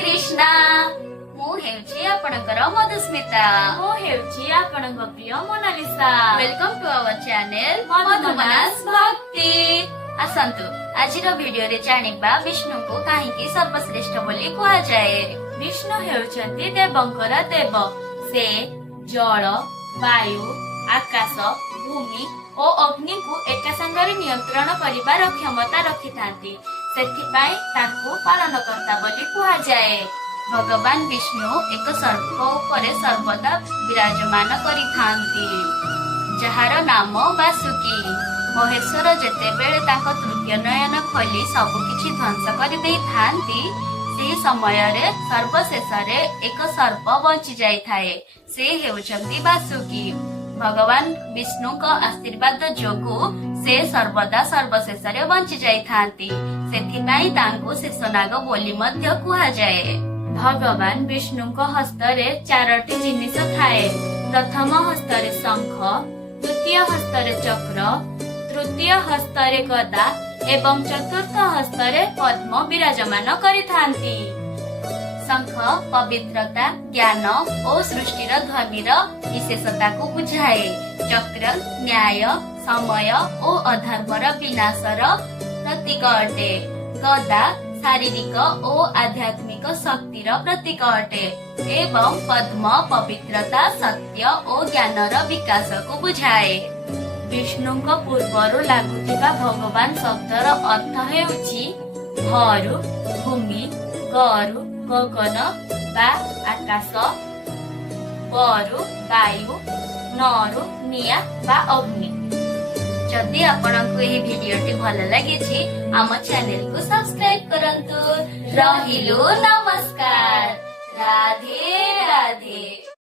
कृष्णा मु हेउची आपणकर मधुस्मिता मो हेउची आपणक प्रिय Monalisa. Welcome to our channel Madhumanas Bhakti. आसंतु आजिर वीडियो रे जानिबा विष्णु को काहींकि सर्वश्रेष्ठ बोली कुहा जाए। विष्णु हेउचंती देवंकर देव। से जल वायु आकाश भूमि और अग्नि को एका संगरे नियंत्रण करिबार क्षमता रखिथांती। सेथिपाई ताकू पालनकर्ता बोली कुहा जाए। भगवान विष्णु एक सर्प उपरे सर्वदा विराजमान करिथांती जहार नाम वासुकी। महेश्वर जेतेबेले ताको तृतीय नयन खोली सब किछि ध्वंस करि देइथांती से समय रे सर्वशेष रे एक सर्प बंची जाई थाए। से हेउचंती वासुकी। भगवान विष्णु का आशीर्वाद जोगु से सर्वदा सर्वशेष रे बंची जाई थांती। सेथिपाई तांको शेषनाग बोली मध्य कुहा जाए। भगवान विष्णु हस्तरे चारोटी जिनिस थाए। प्रथम हस्तरे शंख, द्वितीय हस्तरे चक्र, तृतीय हस्तरे गदा एवं चतुर्थ हस्तरे पद्म विराजमान करिथांती। शंख पवित्रता ज्ञान और सृष्टिर ध्वनिर विशेषता को बुझाए। चक्र न्याय समय और अधर्मर विनाशर प्रतीक अटे। गदा शारीरिक और आध्यात्मिक शक्तिर प्रतीक अटे एवं पद्म पवित्रता सत्य और ज्ञानर विकास को बुझाए। विष्णु पूर्वर लागुथिबा भगवान शब्दर अर्थ हेउछि भरु भूमि, गरु गगन बा आकाश, बरु वायु, नरु निया बा अग्नि। जदि आपनको यह वीडियोटी भल लगी आम चैनल को सब्सक्राइब करंतु। रहिलो नमस्कार। राधे राधे।